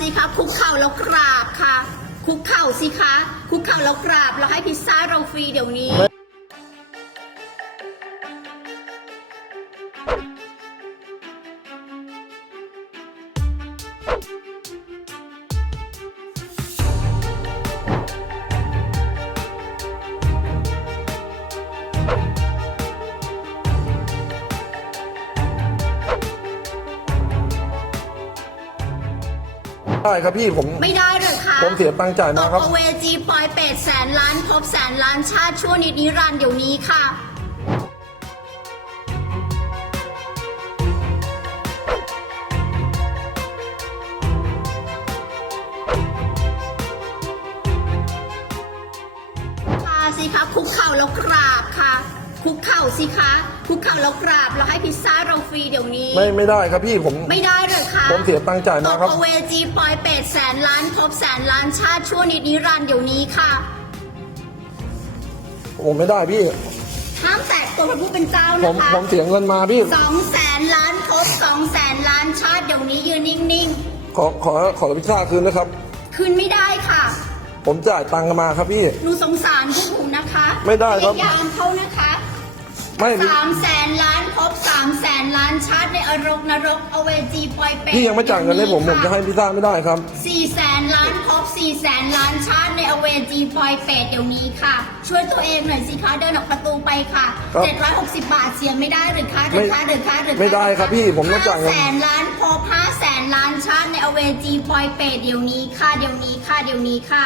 สิคะคุกเข่าแล้วกราบค่ะ คุกเข่าสิคะ คุกเข่าแล้วกราบเราให้พิซซ่าเราฟรีเดี๋ยวนี้ ได้ครับพี่ผม ไม่ได้เลยค่ะผมเสียตังค์จ่ายตมากครับเอาเวจีปล่อยเป็ดแสนล้านพบแสนล้านชาติชั่วนิดนิรันดร์เดี๋ยวนี้ค่ะมาสิคะคุกเข่าแล้วกราบค่ะ คุกเข่าสิคะ คุกเข่าแล้วกราบแล้วให้พิซซ่าเราฟรีเดี๋ยวนี้ ไม่ไม่ได้ครับพี่ผม ไม่ได้เลยค่ะผมเสียตังค์จ่ายตมากครับเอาเวจีปล่อยเป็ดแสนล้านพบแสนล้านชาติชั่วนิดนิรันดร์เดี๋ยวนี้ค่ะผมไม่ได้พี่ห้ามแตะตัวพระผู้เป็นเจ้าผนะมคะผมเสียเงินมาพี่สองแสนล้านพบสองแสนล้านชาติเดี๋ยวนี้ยืนนิ่งขอขอขอพิซซ่าคืนนะครับๆคืนไม่ได้ค่ะ ผมจ่ายตังค์มาครับพี่หนูสงสารพวกหนูนะคะ ไม่ได้ครับพยายามเขานะคะ ไม่สามแสนล้านพบสามแสนล้านชาติในอรกนรกเอาเวจีปล่อยเป็ดพี่ยังไม่จ่ายเงินให้ผมผมจะให้พิซซ่าไม่ได้ครับสี่แสนล้านพบสี่แสนล้านชาติในอเวจีปอยเป็ดเดี๋ยวนี้ค่ะ ช่วยตัวเองหน่อยสิคะเดินออกประตูไปค่ะครับเจ็ดร้อยหกสิบบาทเสียไม่ได้หรือคะหรือคะหรือคะหรือคะไม่ได้ครับพี่ผมต้องจ่ายเงินห้าแสนล้านพบห้าแสนล้านชาติในอเวจีปอยเป็ดเดี๋ยวนี้ค่ะเดี๋ยวนี้ค่ะเดี๋ยวนี้ค่ะ